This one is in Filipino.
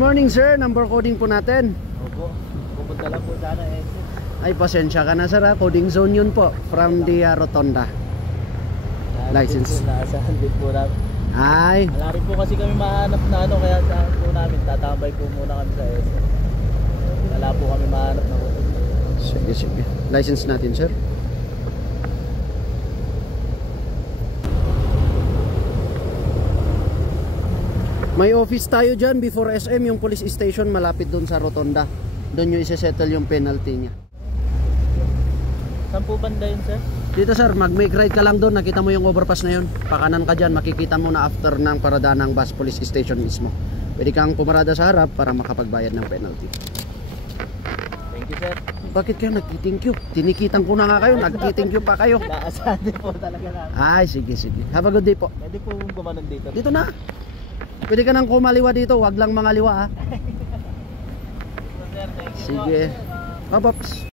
morning sir, number coding po natin. Opo, pupunta lang po sana Ay, pasensya ka na sir ha. Coding zone yun po. From the Rotonda. License. Naasahan din po namin. Ay. Wala rin po kasi kami mahanap na ano, kaya saan po namin tatambay po muna kami sa SM. Wala po kami mahanap na hotel. Sige, sige. License natin sir. May office tayo dyan before SM, yung police station malapit doon sa Rotonda. Doon yung isa-settle yung penalty niya. Saan po banda yun sir? Dito sir, mag-make right ka lang doon, nakita mo yung overpass na yun. Pakanan ka dyan, makikita mo na after ng parada ng bus police station mismo. Pwede kang pumarada sa harap para makapagbayad ng penalty. Thank you sir. Bakit kayo nagti-thank you? Tinikitan ko na nga kayo, nagti-thank you pa kayo. Naasahan din po talaga namin. Ay, sige, sige. Have a good day po. Pwede po gumanon dito. Dito na. Pwede ka nang kumaliwa dito, wag lang mga liwa ha. Sir, thank you. Sige. Papops.